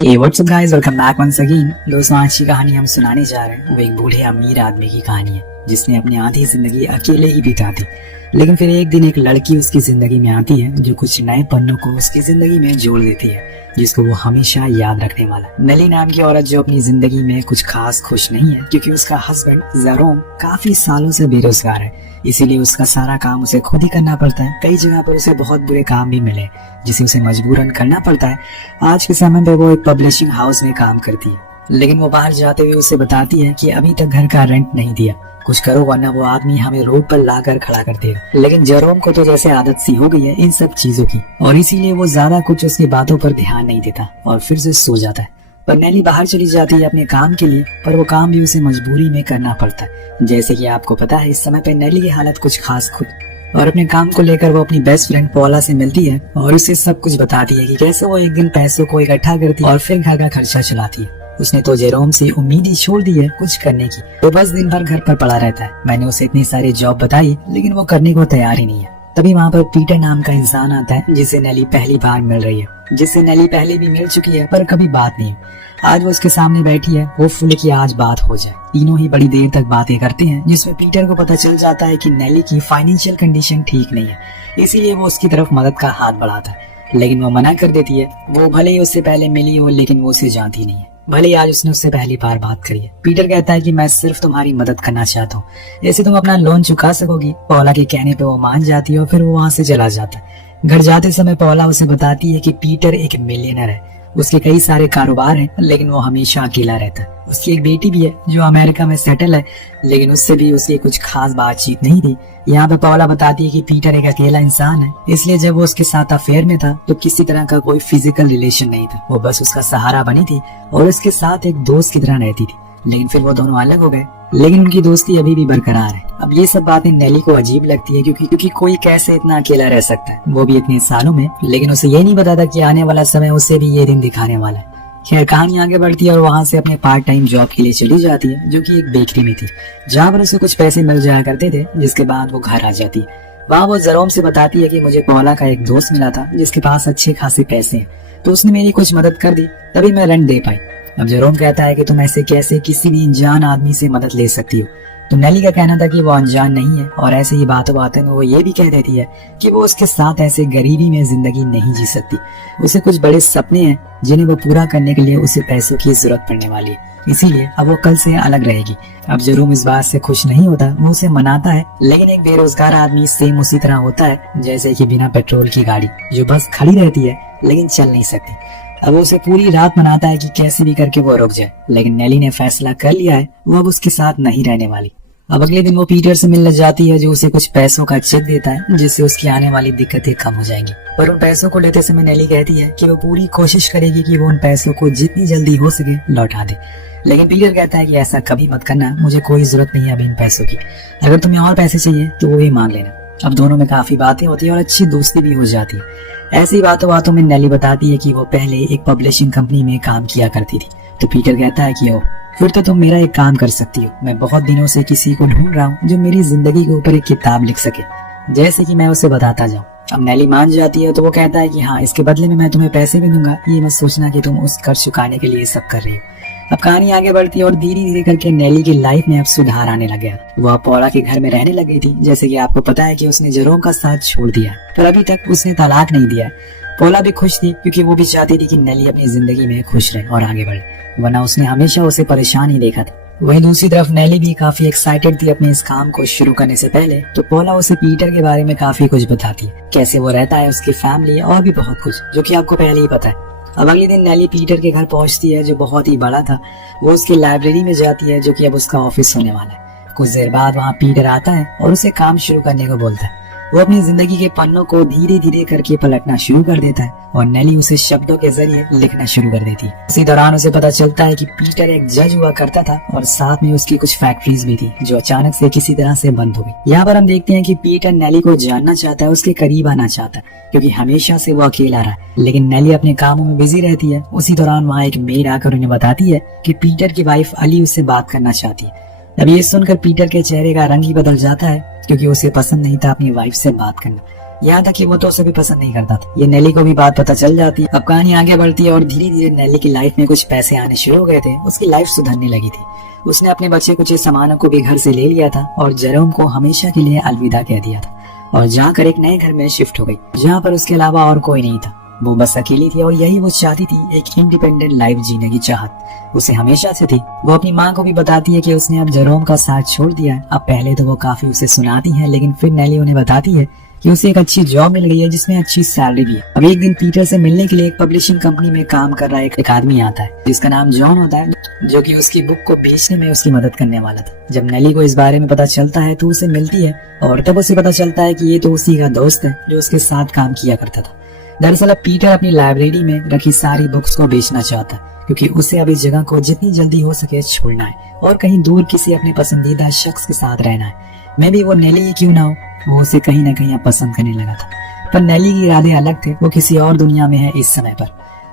WhatsApp guys, welcome back once again. दोस्तों, आज की कहानी हम सुनाने जा रहे हैं वो एक बूढ़े अमीर आदमी की कहानी है जिसने अपनी आधी जिंदगी अकेले ही बिता दी। लेकिन फिर एक दिन एक लड़की उसकी जिंदगी में आती है जो कुछ नए पन्नों को उसकी जिंदगी में जोड़ देती है, जिसको वो हमेशा याद रखने वाला। नेली नाम की औरत जो अपनी जिंदगी में कुछ खास खुश नहीं है क्योंकि उसका हस्बैंड जेरोम काफी सालों से बेरोजगार है, इसीलिए उसका सारा काम उसे खुद ही करना पड़ता है। कई जगह पर उसे बहुत बुरे काम भी मिले जिसे उसे मजबूरन करना पड़ता है। आज के समय में वो एक पब्लिशिंग हाउस में काम करती है, लेकिन वो बाहर जाते हुए उसे बताती है कि अभी तक घर का रेंट नहीं दिया, कुछ करो वरना वो आदमी हमें रोड पर लाकर खड़ा कर देगा। लेकिन जेरोम को तो जैसे आदत सी हो गई है इन सब चीजों की, और इसीलिए वो ज्यादा कुछ उसकी बातों पर ध्यान नहीं देता और फिर से सो जाता है। पर नेली बाहर चली जाती है अपने काम के लिए, पर वो काम भी उसे मजबूरी में करना पड़ता है। जैसे कि आपको पता है, इस समय पे नेली की हालत कुछ खास खुद और अपने काम को लेकर वो अपनी बेस्ट फ्रेंड पॉला से मिलती है और उसे सब कुछ बताती है कि कैसे वो एक दिन पैसों को इकट्ठा करती है और फिर घर का खर्चा चलाती है। उसने तो जेरोम से उम्मीद ही छोड़ दी है कुछ करने की, वो बस दिन भर घर पर पड़ा रहता है। मैंने उसे इतनी सारी जॉब बताई लेकिन वो करने को तैयार ही नहीं है। तभी वहाँ पर पीटर नाम का इंसान आता है जिसे नेली पहली बार मिल रही है, जिससे नेली पहले भी मिल चुकी है पर कभी बात नहीं। आज वो उसके सामने बैठी है, होपफुली कि आज बात हो जाए। तीनों ही बड़ी देर तक बातें करते हैं जिसमें पीटर को पता चल जाता है कि नेली की फाइनेंशियल कंडीशन ठीक नहीं है, इसीलिए वो उसकी तरफ मदद का हाथ बढ़ाता है। लेकिन वो मना कर देती है। वो भले ही उससे पहले मिली हो लेकिन वो उसे जानती नहीं है, भले ही आज उसने उससे पहली बार बात करी है। पीटर कहता है कि मैं सिर्फ तुम्हारी मदद करना चाहता हूँ, ऐसे तुम अपना लोन चुका सकोगी। पॉला के कहने पे वो मान जाती है और फिर वो वहाँ से चला जाता है। घर जाते समय पॉला उसे बताती है कि पीटर एक मिलियनर है, उसके कई सारे कारोबार हैं, लेकिन वो हमेशा अकेला रहता है। उसकी एक बेटी भी है जो अमेरिका में सेटल है, लेकिन उससे भी उसकी कुछ खास बातचीत नहीं थी। यहाँ पे पॉला बताती है कि पीटर एक अकेला इंसान है, इसलिए जब वो उसके साथ अफेयर में था तो किसी तरह का कोई फिजिकल रिलेशन नहीं था, वो बस उसका सहारा बनी थी और उसके साथ एक दोस्त की तरह रहती थी। लेकिन फिर वो दोनों अलग हो गए, लेकिन उनकी दोस्ती अभी भी बरकरार है। अब ये सब बातें नेली को अजीब लगती है क्योंकि कोई कैसे इतना अकेला रह सकता है, वो भी इतने सालों में। लेकिन उसे ये नहीं पता था कि आने वाला समय उसे भी ये दिन दिखाने वाला है। खैर, कहानी आगे बढ़ती है और वहाँ से अपने पार्ट टाइम जॉब के लिए चली जाती है जो कि एक बेकरी में थी, जहाँ पर उसे कुछ पैसे मिल जाया करते थे। जिसके बाद वो घर आ जाती है। वहाँ वो जेरोम से बताती है कि मुझे पॉला का एक दोस्त मिला था जिसके पास अच्छे खासे पैसे हैं, तो उसने मेरी कुछ मदद कर दी, तभी मैं रेंट दे पाई। अब जेरोम कहता है कि तुम ऐसे कैसे किसी भी अनजान आदमी से मदद ले सकती हो। तो नेली का कहना था कि वो अनजान नहीं है, और ऐसे ही बातों बातों में वो ये भी कह देती है कि वो उसके साथ ऐसे गरीबी में जिंदगी नहीं जी सकती। उसे कुछ बड़े सपने हैं जिन्हें वो पूरा करने के लिए उसे पैसों की जरूरत पड़ने वाली है, इसीलिए अब वो कल से अलग रहेगी। अब जेरोम इस बात से खुश नहीं होता, वो उसे मनाता है, लेकिन एक बेरोजगार आदमी सेम उसी तरह होता है जैसे कि बिना पेट्रोल की गाड़ी जो बस खड़ी रहती है लेकिन चल नहीं सकती। अब उसे पूरी रात मनाता है कि कैसे भी करके वो रुक जाए, लेकिन नेली ने फैसला कर लिया है वो अब उसके साथ नहीं रहने वाली। अब अगले दिन वो पीटर से मिलने जाती है जो उसे कुछ पैसों का चेक देता है जिससे उसकी आने वाली दिक्कतें कम हो जाएंगी। पर उन पैसों को लेते समय नेली कहती है कि वो पूरी कोशिश करेगी कि वो उन पैसों को जितनी जल्दी हो सके लौटा दे। लेकिन पीटर कहता है कि ऐसा कभी मत करना, मुझे कोई जरूरत नहीं है अभी इन पैसों की, अगर तुम्हें और पैसे चाहिए तो वो भी मांग लेना। अब दोनों में काफी बातें होती है और अच्छी दोस्ती भी हो जाती है। ऐसी बातों बातों में नेली बताती है कि वो पहले एक पब्लिशिंग कंपनी में काम किया करती थी। तो पीटर कहता है कि ओ, फिर तो तुम मेरा एक काम कर सकती हो। मैं बहुत दिनों से किसी को ढूंढ रहा हूँ जो मेरी जिंदगी के ऊपर एक किताब लिख सके, जैसे कि मैं उसे बताता जाऊँ। अब नेली मान जाती है तो वो कहता है कि हाँ, इसके बदले में मैं तुम्हें पैसे भी दूंगा, ये मत सोचना कि तुम उस कर्ज चुकाने के लिए सब कर रही हो। अब कहानी आगे बढ़ती है और धीरे धीरे करके नेली की लाइफ में अब सुधार आने लग गया। वो अब पॉला के घर में रहने लग गई थी। जैसे कि आपको पता है कि उसने जेरोम का साथ छोड़ दिया, पर अभी तक उसने तलाक नहीं दिया। पॉला भी खुश थी क्योंकि वो भी चाहती थी कि नेली अपनी जिंदगी में खुश रहे और आगे बढ़े, वरना उसने हमेशा उसे परेशान ही देखा था। वहीं दूसरी तरफ नेली भी काफी एक्साइटेड थी अपने इस काम को शुरू करने से पहले। तो पॉला उसे पीटर के बारे में काफी कुछ बताती है, कैसे वो रहता है, उसकी फैमिली और भी बहुत कुछ जो कि आपको पहले ही पता है। अब अगले दिन नेली पीटर के घर पहुंचती है जो बहुत ही बड़ा था। वो उसकी लाइब्रेरी में जाती है जो कि अब उसका ऑफिस होने वाला है। कुछ देर बाद वहाँ पीटर आता है और उसे काम शुरू करने को बोलता है। वो अपनी जिंदगी के पन्नों को धीरे धीरे करके पलटना शुरू कर देता है और नेली उसे शब्दों के जरिए लिखना शुरू कर देती है। इसी दौरान उसे पता चलता है कि पीटर एक जज हुआ करता था और साथ में उसकी कुछ फैक्ट्रीज भी थी जो अचानक से किसी तरह से बंद हो गई। यहाँ पर हम देखते हैं कि पीटर नेली को जानना चाहता है, उसके करीब आना चाहता है क्योंकि हमेशा से वो अकेला रहा, लेकिन नेली अपने कामों में बिजी रहती है। उसी दौरान वहाँ एक मेड आकर उन्हें बताती है कि पीटर की वाइफ अली उससे बात करना चाहती है। अब ये सुनकर पीटर के चेहरे का रंग ही बदल जाता है क्योंकि उसे पसंद नहीं था अपनी वाइफ से बात करना। यहाँ तक कि वो तो उसे भी पसंद नहीं करता था। ये नेली को भी बात पता चल जाती है। अब कहानी आगे बढ़ती है और धीरे धीरे नेली की लाइफ में कुछ पैसे आने शुरू हो गए थे। उसकी लाइफ सुधरने लगी थी। उसने अपने बचे कुछ सामानों को भी घर से ले लिया था और जेरोम को हमेशा के लिए अलविदा कह दिया था और जाकर एक नए घर में शिफ्ट हो गई, जहाँ पर उसके अलावा और कोई नहीं था। वो बस अकेली थी और यही वो चाहती थी, एक इंडिपेंडेंट लाइफ जीने की चाहत उसे हमेशा से थी। वो अपनी माँ को भी बताती है कि उसने अब जेरोम का साथ छोड़ दिया है। अब पहले तो वो काफी उसे सुनाती है, लेकिन फिर नेली उन्हें बताती है कि उसे एक अच्छी जॉब मिल गई है जिसमें अच्छी सैलरी भी है। अब एक दिन पीटर से मिलने के लिए एक पब्लिशिंग कंपनी में काम कर रहा एक आदमी आता है जिसका नाम जॉन होता है, जो कि उसकी बुक को बेचने में उसकी मदद करने वाला था। जब नेली को इस बारे में पता चलता है तो उसे मिलती है और तब उसे पता चलता है कि ये तो उसी का दोस्त है जो उसके साथ काम किया करता था। दरअसल अब पीटर अपनी लाइब्रेरी में रखी सारी बुक्स को बेचना चाहता है क्योंकि उसे अब इस जगह को जितनी जल्दी हो सके छोड़ना है और कहीं दूर किसी अपने पसंदीदा शख्स के साथ रहना है। मैं भी वो नेली ही क्यों ना हो, वो उसे कहीं ना कहीं अब पसंद करने लगा था। पर नेली के इरादे अलग थे। वो किसी और दुनिया में है इस समय पर।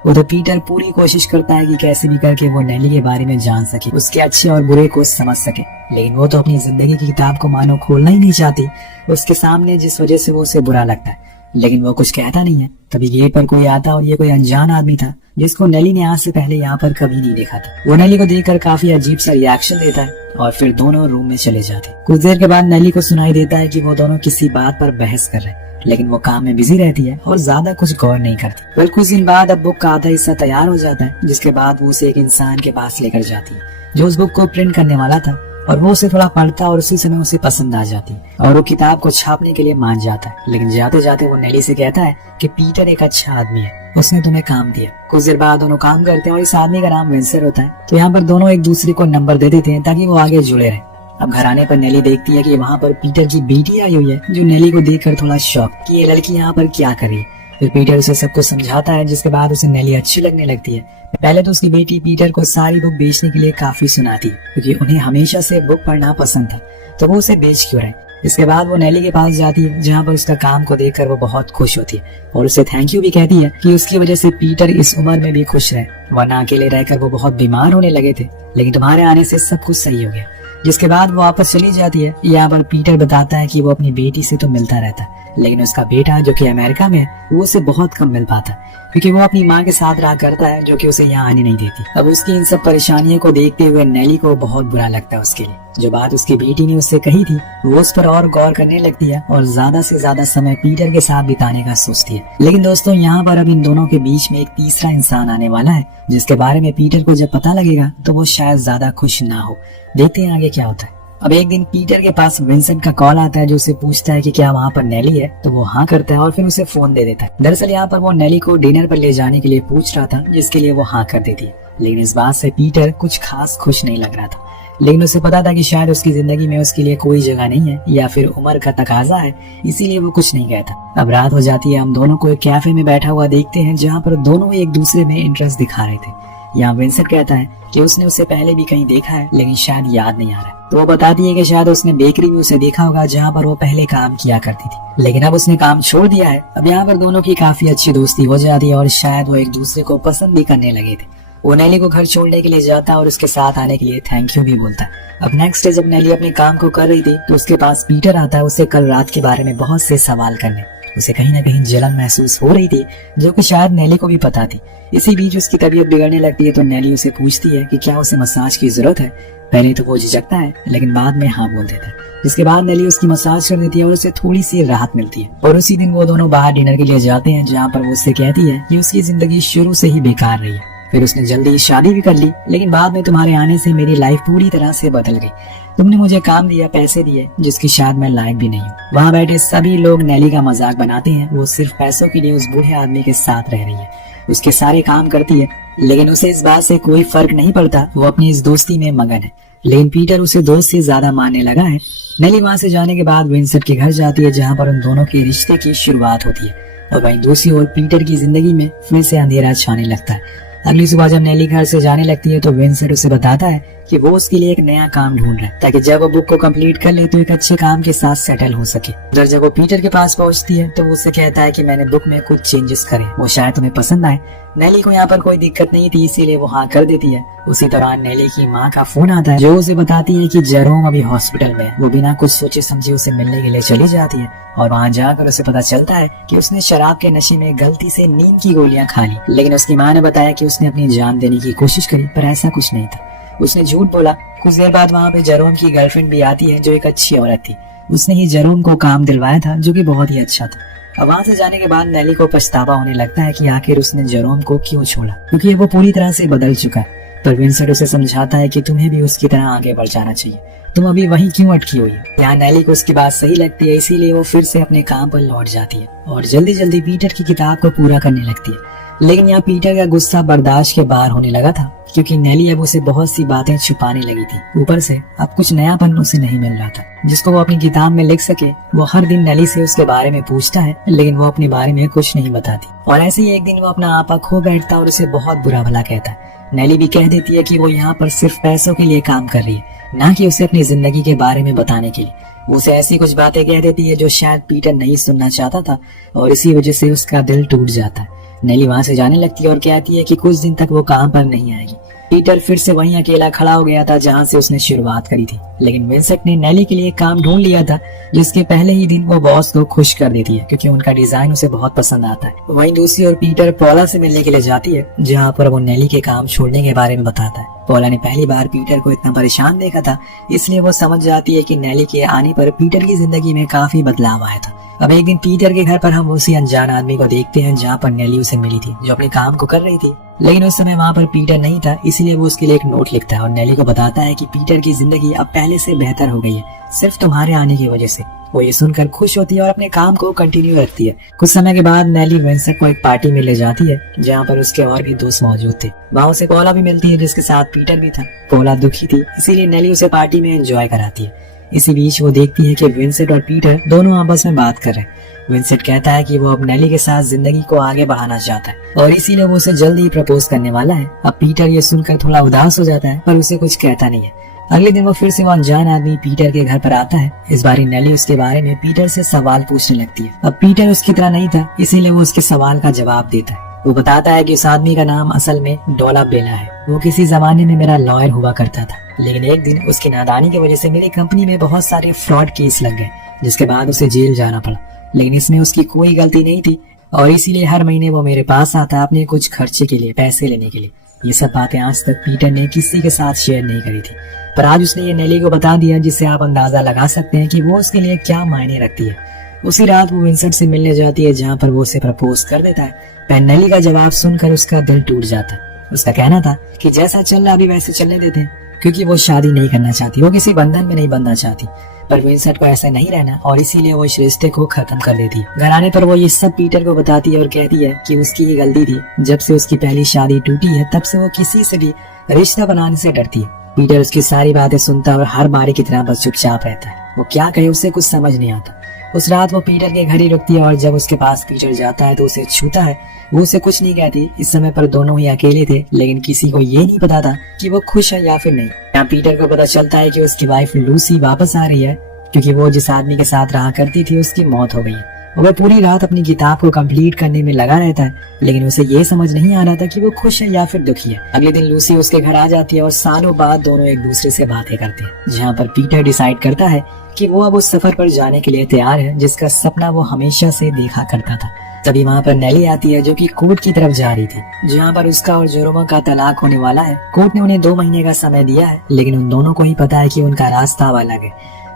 वो तो पीटर पूरी कोशिश करता है कि कैसे भी करके वो नेली के बारे में जान सके, उसके अच्छे और बुरे को समझ सके, लेकिन वो तो अपनी जिंदगी की किताब को मानो खोलना ही नहीं चाहती उसके सामने, जिस वजह से वो उसे बुरा लगता है। लेकिन वो कुछ कहता नहीं है। तभी गेट पर कोई आता और ये कोई अनजान आदमी था जिसको नेली ने आज से पहले यहाँ पर कभी नहीं देखा था। वो नेली को देखकर काफी अजीब सा रिएक्शन देता है और फिर दोनों रूम में चले जाते। कुछ देर के बाद नेली को सुनाई देता है कि वो दोनों किसी बात पर बहस कर रहे हैं, लेकिन वो काम में बिजी रहती है और ज्यादा कुछ गौर नहीं करती। पर कुछ दिन बाद अब बुक का आधा हिस्सा तैयार हो जाता है, जिसके बाद वो उसे एक इंसान के पास लेकर जाती है जो उस बुक को प्रिंट करने वाला था और वो उसे थोड़ा पढ़ता और उसी समय उसे पसंद आ जाती है और वो किताब को छापने के लिए मान जाता है। लेकिन जाते जाते वो नेली से कहता है कि पीटर एक अच्छा आदमी है, उसने तुम्हें काम दिया। कुछ देर बाद दोनों काम करते हैं और इस आदमी का नाम विंसेंट होता है। तो यहाँ पर दोनों एक दूसरे को नंबर दे देते हैं ताकि वो आगे जुड़े रहे। अब घर आने पर नेली देखती है कि वहाँ पर पीटर की बेटी आई हुई है, जो नेली को देखकर थोड़ा शॉक कि ये लड़की यहाँ पर क्या कर रही है। फिर पीटर उसे सब कुछ समझाता है, जिसके बाद उसे नेली अच्छी लगने लगती है। पहले तो उसकी बेटी पीटर को सारी बुक बेचने के लिए काफी सुनाती क्योंकि उन्हें हमेशा से बुक पढ़ना पसंद था, तो वो उसे बेच क्यों रहे। इसके बाद वो नेली के पास जाती है, जहाँ पर उसका काम को देखकर वो बहुत खुश होती है और उसे थैंक यू भी कहती है कि उसकी वजह से पीटर इस उम्र में भी खुश रहे, वरना अकेले रहकर वो बहुत बीमार होने लगे थे, लेकिन तुम्हारे आने से सब कुछ सही हो गया। जिसके बाद वो वापस चली जाती है। यहाँ पर पीटर बताता है कि वो अपनी बेटी से तो मिलता रहता है, लेकिन उसका बेटा जो कि अमेरिका में है वो उसे बहुत कम मिल पाता है क्योंकि वो अपनी माँ के साथ रहा करता है, जो कि उसे यहाँ आने नहीं देती। अब उसकी इन सब परेशानियों को देखते हुए नेली को बहुत बुरा लगता है उसके लिए। जो बात उसकी बेटी ने उससे कही थी वो उस पर और गौर करने लगती है और ज्यादा से ज्यादा समय पीटर के साथ बिताने का सोचती है। लेकिन दोस्तों यहाँ पर अब इन दोनों के बीच में एक तीसरा इंसान आने वाला है, जिसके बारे में पीटर को जब पता लगेगा तो वो शायद ज्यादा खुश ना हो। देखते हैं आगे क्या होता है। अब एक दिन पीटर के पास विंसेंट का कॉल आता है, जो उसे पूछता है कि क्या वहाँ पर नेली है, तो वो हाँ करता है और फिर उसे फोन दे देता है। दरअसल यहाँ पर वो नेली को डिनर पर ले जाने के लिए पूछ रहा था, जिसके लिए वो हाँ कर देती है। लेकिन इस बात से पीटर कुछ खास खुश नहीं लग रहा था, लेकिन उसे पता था कि शायद उसकी जिंदगी में उसके लिए कोई जगह नहीं है या फिर उम्र का तकाजा है, इसीलिए वो कुछ नहीं कहता। अब रात हो जाती है। हम दोनों को एक कैफे में बैठा हुआ देखते हैं, जहाँ पर दोनों एक दूसरे में इंटरेस्ट दिखा रहे थे। यहाँ विंसेंट कहता है कि उसने उसे पहले भी कहीं देखा है, लेकिन शायद याद नहीं आ रहा। तो वो बताती है कि शायद उसने बेकरी में उसे देखा होगा, जहाँ पर वो पहले काम किया करती थी, लेकिन अब उसने काम छोड़ दिया है। अब यहाँ पर दोनों की काफी अच्छी दोस्ती हो जाती है और शायद वो एक दूसरे को पसंद भी करने लगे थे। वो नेली को घर छोड़ने के लिए जाता है और उसके साथ आने के लिए थैंक यू भी बोलता है। अब नेक्स्ट डे जब नेली अपने काम को कर रही थी तो उसके पास पीटर आता है, उसे कल रात के बारे में बहुत से सवाल करने। उसे कहीं ना कहीं जलन महसूस हो रही थी, जो कि शायद नेली को भी पता थी। इसी बीच उसकी तबीयत बिगड़ने लगती है, तो नेली उसे पूछती है कि क्या उसे मसाज की जरूरत है। पहले तो वो झिझकता है, लेकिन बाद में हाँ बोल देता है। जिसके बाद नेली उसकी मसाज कर देती है और उसे थोड़ी सी राहत मिलती है। और उसी दिन वो दोनों बाहर डिनर के लिए जाते हैं, जहाँ पर वो उससे कहती है कि उसकी जिंदगी शुरू से ही बेकार रही है। फिर उसने जल्दी शादी भी कर ली, लेकिन बाद में तुम्हारे आने से मेरी लाइफ पूरी तरह से बदल गई। तुमने मुझे काम दिया, पैसे दिए, जिसकी शायद मैं लायक भी नहीं हूँ। वहाँ बैठे सभी लोग नेली का मजाक बनाते हैं। वो सिर्फ पैसों के लिए उस बूढ़े आदमी के साथ रह रही है, उसके सारे काम करती है, लेकिन उसे इस बात से कोई फर्क नहीं पड़ता। वो अपनी इस दोस्ती में मगन है, लेकिन पीटर उसे दोस्त से ज्यादा मानने लगा है। नेली वहाँ से जाने के बाद विंसेंट के घर जाती है, जहाँ पर उन दोनों के रिश्ते की शुरुआत होती है। और वहीं दूसरी ओर पीटर की जिंदगी में फिर से अंधेरा छाने लगता है। अगली सुबह जब नेली घर से जाने लगती है तो विंसेंट उसे बताता है कि वो उसके लिए एक नया काम ढूंढ रहा है, ताकि जब वो बुक को कंप्लीट कर ले तो एक अच्छे काम के साथ सेटल हो सके। उधर जब वो पीटर के पास पहुंचती है तो वो उससे कहता है कि मैंने बुक में कुछ चेंजेस करे, वो शायद तुम्हें पसंद आए। नेली को यहाँ पर कोई दिक्कत नहीं थी, इसीलिए वो हाँ कर देती है। उसी दौरान नेली की माँ का फोन आता है, जो उसे बताती है कि जेरोम अभी हॉस्पिटल में है। वो बिना कुछ सोचे समझे उसे मिलने के लिए चली जाती है और वहाँ जाकर उसे पता चलता है कि उसने शराब के नशे में गलती से नींद की गोलियां खा ली। लेकिन उसकी माँ ने बताया कि उसने अपनी जान देने की कोशिश करी, पर ऐसा कुछ नहीं था। उसने झूठ बोला। कुछ देर बाद वहाँ पे जेरोम की गर्लफ्रेंड भी आती है, जो एक अच्छी औरत थी। उसने ही जेरोम को काम दिलवाया था, जो कि बहुत ही अच्छा था। अब वहाँ से जाने के बाद नेली को पछतावा होने लगता है कि आखिर उसने जेरोम को क्यों छोड़ा, क्योंकि वो पूरी तरह से बदल चुका है। पर विंसेंट उसे समझाता है कि तुम्हें भी उसकी तरह आगे बढ़ जाना चाहिए, तुम अभी वहीं क्यों अटकी हुई है। यहाँ नेली को उसकी बात सही लगती है, इसीलिए वो फिर से अपने काम पर लौट जाती है और जल्दी जल्दी पीटर की किताब को पूरा करने लगती है। लेकिन यहाँ पीटर का गुस्सा बर्दाश्त के बाहर होने लगा था, क्योंकि नेली अब उसे बहुत सी बातें छुपाने लगी थी। ऊपर से अब कुछ नयापन उसे नहीं मिल रहा था जिसको वो अपनी किताब में लिख सके। वो हर दिन नेली से उसके बारे में पूछता है, लेकिन वो अपने बारे में कुछ नहीं बताती। और ऐसे ही एक दिन वो अपना आपा खो बैठता और उसे बहुत बुरा भला कहता है। नेली भी कह देती है कि वो यहाँ पर सिर्फ पैसों के लिए काम कर रही है, ना कि उसे अपनी जिंदगी के बारे में बताने के लिए। वो उसे ऐसी कुछ बातें कह देती है जो शायद पीटर नहीं सुनना चाहता था, और इसी वजह से उसका दिल टूट जाता है। नेली वहाँ से जाने लगती है और कहती है कि कुछ दिन तक वो काम पर नहीं आएगी। पीटर फिर से वहीं अकेला खड़ा हो गया था जहाँ से उसने शुरुआत करी थी। लेकिन विंसेंट ने नेली के लिए काम ढूंढ लिया था, जिसके पहले ही दिन वो बॉस को खुश कर देती है, क्योंकि उनका डिजाइन उसे बहुत पसंद आता है। वहीं दूसरी ओर पीटर पॉला से मिलने के लिए जाती है, जहाँ पर वो नेली के काम छोड़ने के बारे में बताता है। पॉला ने पहली बार पीटर को इतना परेशान देखा था, इसलिए वो समझ जाती है कि नेली के आने पर पीटर की जिंदगी में काफी बदलाव आया था। अब एक दिन पीटर के घर पर हम उसी अनजान आदमी को देखते हैं जहाँ पर नेली उसे मिली थी, जो अपने काम को कर रही थी। लेकिन उस समय वहाँ पर पीटर नहीं था, इसीलिए वो उसके लिए एक नोट लिखता है और नेली को बताता है कि पीटर की जिंदगी अब पहले से बेहतर हो गई है, सिर्फ तुम्हारे आने की वजह से। वो ये सुनकर खुश होती है और अपने काम को कंटिन्यू रखती है। कुछ समय के बाद नेली विंसेंट को एक पार्टी में ले जाती है, जहाँ पर उसके और भी दोस्त मौजूद थे। वहाँ उसे पॉला भी मिलती है, जिसके साथ पीटर भी था। पॉला दुखी थी, इसीलिए नेली उसे पार्टी में एंजॉय कराती है। इसी बीच वो देखती है कि विंसेंट और पीटर दोनों आपस में बात कर रहे हैं। विंसेंट कहता है कि वो अब नेली के साथ जिंदगी को आगे बढ़ाना चाहता है और इसीलिए वो उसे जल्द ही प्रपोज करने वाला है। अब पीटर ये सुनकर थोड़ा उदास हो जाता है, पर उसे कुछ कहता नहीं है। अगले दिन वो फिर से वो अनजान आदमी पीटर के घर पर आता है। इस बार नेली उसके बारे में पीटर से सवाल पूछने लगती है। अब पीटर उसकी तरह नहीं था, इसीलिए वो उसके सवाल का जवाब देता है। वो बताता है कि उस आदमी का नाम असल में डोला बेला है। वो किसी जमाने में मेरा लॉयर हुआ करता था, लेकिन एक दिन उसकी नादानी की वजह से मेरी कंपनी में बहुत सारे फ्रॉड केस लग गए, जिसके बाद उसे जेल जाना पड़ा। लेकिन इसमें उसकी कोई गलती नहीं थी और इसीलिए हर महीने वो मेरे पास आता अपने कुछ खर्चे के लिए, पैसे लेने के लिए। ये सब बातें आज तक पीटर ने किसी के साथ शेयर नहीं करी थी, पर आज उसने ये नेली को बता दिया, जिससे आप अंदाजा लगा सकते हैं कि वो उसके लिए क्या मायने रखती है। उसी रात वो विंसेंट से मिलने जाती है, जहाँ पर वो उसे प्रपोज कर देता है। पर नेली का जवाब सुनकर उसका दिल टूट जाता है। उसका कहना था कि जैसा चल रहा अभी वैसे चलने देते हैं, क्योंकि वो शादी नहीं करना चाहती, वो किसी बंधन में नहीं बंधना चाहती। पर विंसेंट को ऐसा नहीं रहना और इसीलिए वो इस रिश्ते को खत्म कर देती है। घर आने पर वो ये सब पीटर को बताती है और कहती है कि उसकी ही गलती थी। जब से उसकी पहली शादी टूटी है, तब से वो किसी से भी रिश्ता बनाने से डरती है। पीटर उसकी सारी बातें सुनता है और हर बारी की तरह बस चुपचाप रहता है। वो क्या कहे उसे कुछ समझ नहीं आता। उस रात वो पीटर के घर ही रुकती है और जब उसके पास पीटर जाता है तो उसे छूता है। वो उसे कुछ नहीं कहती। इस समय पर दोनों ही अकेले थे, लेकिन किसी को ये नहीं पता था कि वो खुश है या फिर नहीं। यहाँ पीटर को पता चलता है कि उसकी वाइफ लूसी वापस आ रही है, क्योंकि वो जिस आदमी के साथ रहा करती थी उसकी मौत हो गई है। वह पूरी रात अपनी किताब को कंप्लीट करने में लगा रहता है, लेकिन उसे ये समझ नहीं आ रहा था कि वो खुश है या फिर दुखी है। अगले दिन लूसी उसके घर आ जाती है और सालों बाद दोनों एक दूसरे से बातें करते हैं, जहाँ पर पीटर डिसाइड करता है कि वो अब उस सफर पर जाने के लिए तैयार है जिसका सपना वो हमेशा से देखा करता था। तभी वहाँ पर नेली आती है, जो कि कोर्ट की तरफ जा रही थी, जहाँ पर उसका और जेरोम का तलाक होने वाला है। कोर्ट ने उन्हें 2 महीने का समय दिया है, लेकिन उन दोनों को ही पता है कि उनका रास्ता अलग है।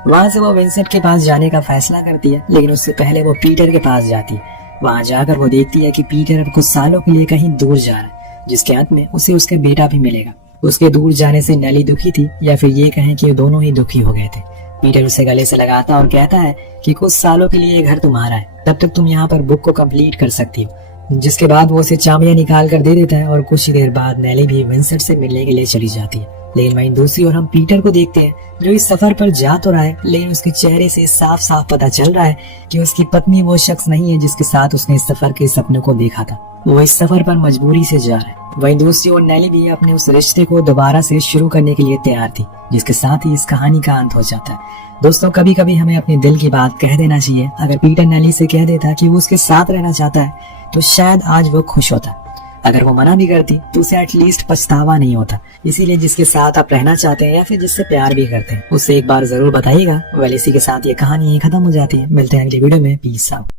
वहाँ से वो विंसेंट के पास जाने का फैसला करती है, लेकिन उससे पहले वो पीटर के पास जाती है। वहाँ जाकर वो देखती है कि पीटर अब कुछ सालों के लिए कहीं दूर जा रहा है, जिसके अंत में उसे उसका बेटा भी मिलेगा। उसके दूर जाने से नेली दुखी थी, या फिर ये कहें कि दोनों ही दुखी हो गए थे। पीटर उसे गले से लगाता और कहता है कि कुछ सालों के लिए ये घर तुम्हारा है, तब तक तुम यहाँ पर बुक को कंप्लीट कर सकती हो। जिसके बाद वो उसे चाबियां निकाल कर दे देता है और कुछ ही देर बाद नेली भी विंसेंट से मिलने के लिए चली जाती है। लेकिन वहीं दूसरी ओर हम पीटर को देखते हैं, जो इस सफर पर जा तो रहा है, लेकिन उसके चेहरे से साफ साफ पता चल रहा है कि उसकी पत्नी वो शख्स नहीं है जिसके साथ उसने इस सफर के सपनों को देखा था। वो इस सफर पर मजबूरी से जा रहा है। वहीं दूसरी ओर नेली भी अपने उस रिश्ते को दोबारा से शुरू करने के लिए तैयार थी, जिसके साथ ही इस कहानी का अंत हो जाता है। दोस्तों, कभी कभी हमें अपने दिल की बात कह देना चाहिए। अगर पीटर नेली से कह देता कि वो उसके साथ रहना चाहता है, तो शायद आज वो खुश होता। अगर वो मना भी करती तो उसे एटलीस्ट पछतावा नहीं होता। इसीलिए जिसके साथ आप रहना चाहते हैं या फिर जिससे प्यार भी करते हैं उससे एक बार जरूर बताइएगा। वेल इसी के साथ ये कहानी खत्म हो जाती है। मिलते हैं अगली वीडियो में। Peace out.